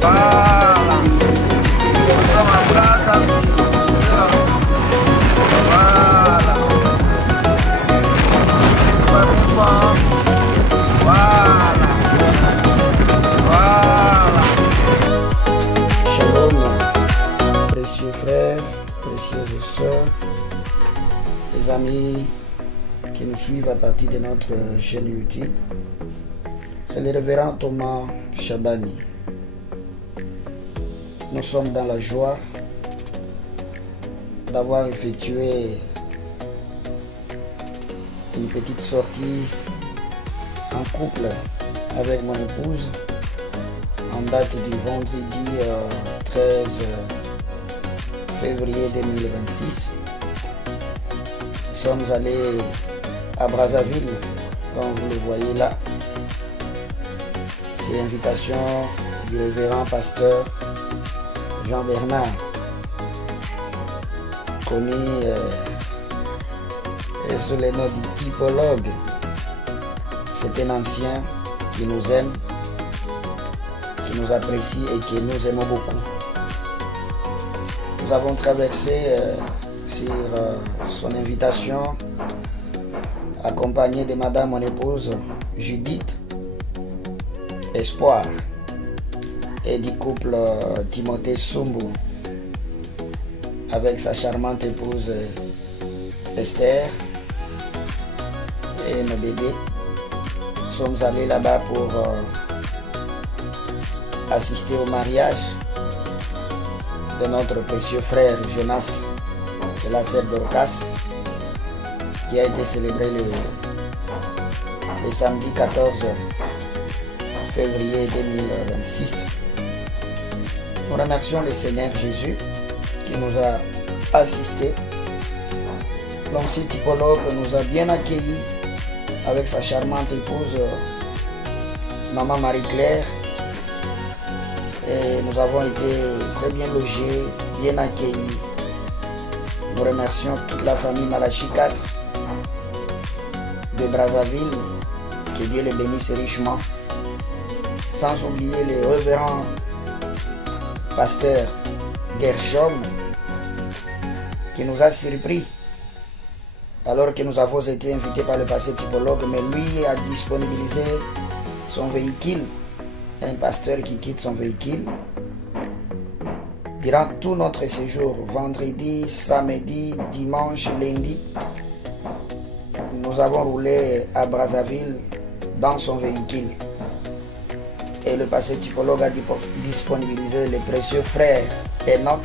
Voilà. Ça m'embrasse. Voilà. Voilà. Voilà. Shalom, précieux frères, précieuses sœurs, les amis qui nous suivent à partir de notre chaîne YouTube. C'est le révérend Thomas Chabani. Nous sommes dans la joie d'avoir effectué une petite sortie en couple avec mon épouse en date du vendredi 13 février 2026. Nous sommes allés à Brazzaville, comme vous le voyez là. C'est l'invitation du révérend pasteur Jean-Bernard, connu sous le nom du typologue. C'est un ancien qui nous aime, qui nous apprécie et que nous aimons beaucoup. Nous avons traversé sur son invitation, accompagné de madame mon épouse Judith Espoir et du couple Timothée Sumbu avec sa charmante épouse Esther et nos bébés. Nous sommes allés là-bas pour assister au mariage de notre précieux frère Jonas et la sœur Dorcas, qui a été célébré le samedi 14 février 2026. Nous remercions le Seigneur Jésus qui nous a assistés. L'ancien typologue nous a bien accueillis avec sa charmante épouse Maman Marie-Claire. Et nous avons été très bien logés, bien accueillis. Nous remercions toute la famille Malachi 4 de Brazzaville, que Dieu les bénisse richement. Sans oublier les révérends pasteur Gershom, qui nous a surpris alors que nous avons été invités par le passé typologue, mais lui a disponibilisé son véhicule. Un pasteur qui quitte son véhicule durant tout notre séjour, vendredi, samedi, dimanche, lundi. Nous avons roulé à Brazzaville dans son véhicule. Et le passé typologue a disponibilisé le précieux frère Enoch,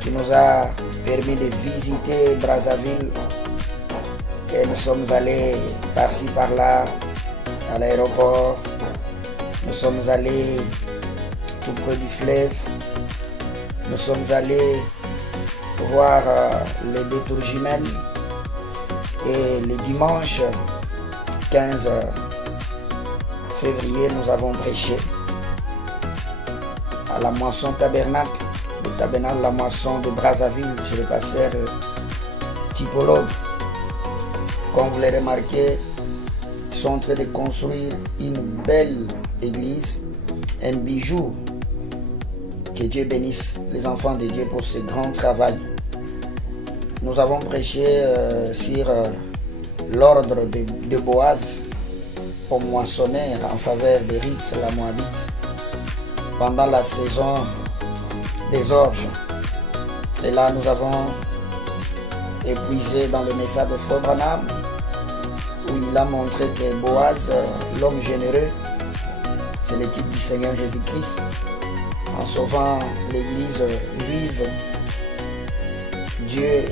qui nous a permis de visiter Brazzaville. Et nous sommes allés par-ci par-là à l'aéroport. Nous sommes allés tout près du fleuve. Nous sommes allés voir les détours jumelles. Et le dimanche 15 février, nous avons prêché à la moisson tabernacle, le tabernacle La Moisson de Brazzaville, chez le pasteur typologue. Comme vous l'avez remarqué, ils sont en train de construire une belle église, un bijou. Que Dieu bénisse les enfants de Dieu pour ce grand travail. Nous avons prêché sur l'ordre de Boaz au moissonneur en faveur de Ruth la Moabite pendant la saison des orges. Et là, nous avons épuisé dans le message de Frère Branham, où il a montré que Boaz, l'homme généreux, c'est le type du Seigneur Jésus-Christ. En sauvant l'église juive, Dieu,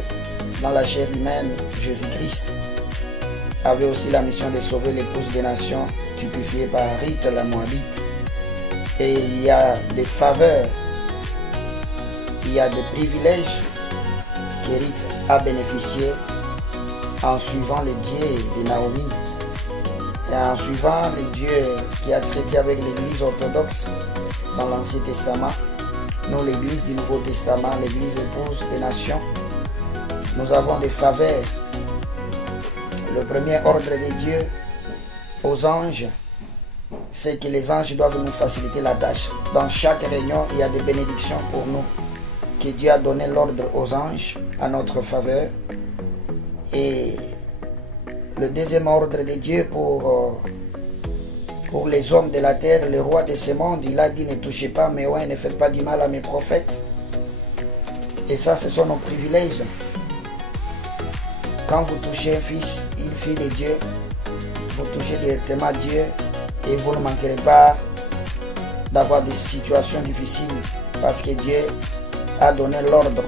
dans la chair humaine, Jésus-Christ, avait aussi la mission de sauver l'épouse des nations, typifiée par Ruth la Moabite. Et il y a des faveurs, il y a des privilèges que Ruth a bénéficié en suivant les dieux de Naomi et en suivant les dieux qui a traité avec l'église orthodoxe dans l'Ancien Testament. Nous, l'église du Nouveau Testament, l'église épouse des nations, nous avons des faveurs. Le premier ordre de Dieu aux anges c'est que les anges doivent nous faciliter la tâche. Dans chaque réunion, il y a des bénédictions pour nous, que Dieu a donné l'ordre aux anges à notre faveur. Et le deuxième ordre de Dieu pour les hommes de la terre, le roi de ce monde, il a dit: ne touchez pas mes oins, ne faites pas du mal à mes prophètes. Et ça, ce sont nos privilèges. Quand vous touchez un fils, une fille de Dieu, vous touchez directement Dieu et vous ne manquerez pas d'avoir des situations difficiles parce que Dieu a donné l'ordre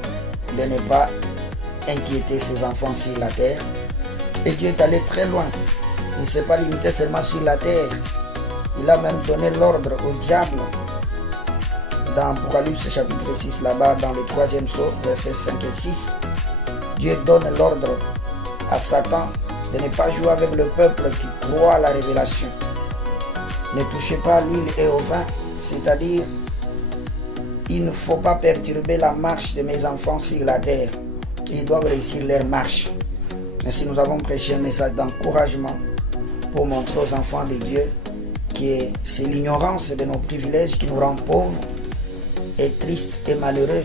de ne pas inquiéter ses enfants sur la terre. Et Dieu est allé très loin. Il ne s'est pas limité seulement sur la terre. Il a même donné l'ordre au diable. Dans Apocalypse chapitre 6, là-bas, dans le 3e sceau, versets 5 et 6, Dieu donne l'ordre à Satan de ne pas jouer avec le peuple qui croit à la révélation. Ne touchez pas à l'huile et au vin, c'est-à-dire il ne faut pas perturber la marche de mes enfants sur la terre. Ils doivent réussir leur marche. Ainsi, nous avons prêché un message d'encouragement pour montrer aux enfants de Dieu que c'est l'ignorance de nos privilèges qui nous rend pauvres et tristes et malheureux.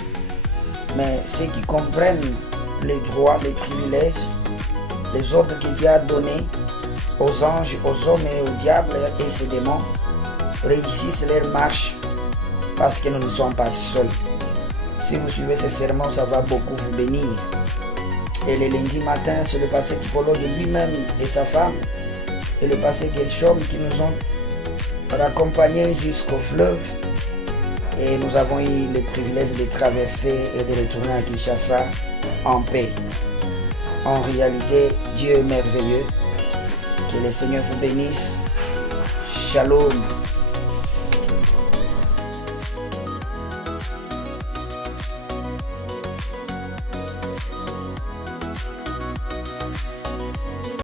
Mais ceux qui comprennent les droits, les privilèges, les ordres que Dieu a donnés aux anges, aux hommes et au diable et ses démons, réussissent leur marche parce que nous ne sommes pas seuls. Si vous suivez ce sermon, ça va beaucoup vous bénir. Et le lundi matin, c'est le pasteur Tipolo de lui-même et sa femme et le pasteur Gershom qui nous ont raccompagnés jusqu'au fleuve. Et nous avons eu le privilège de traverser et de retourner à Kinshasa en paix. En réalité, Dieu est merveilleux. Que le Seigneur vous bénisse. Shalom.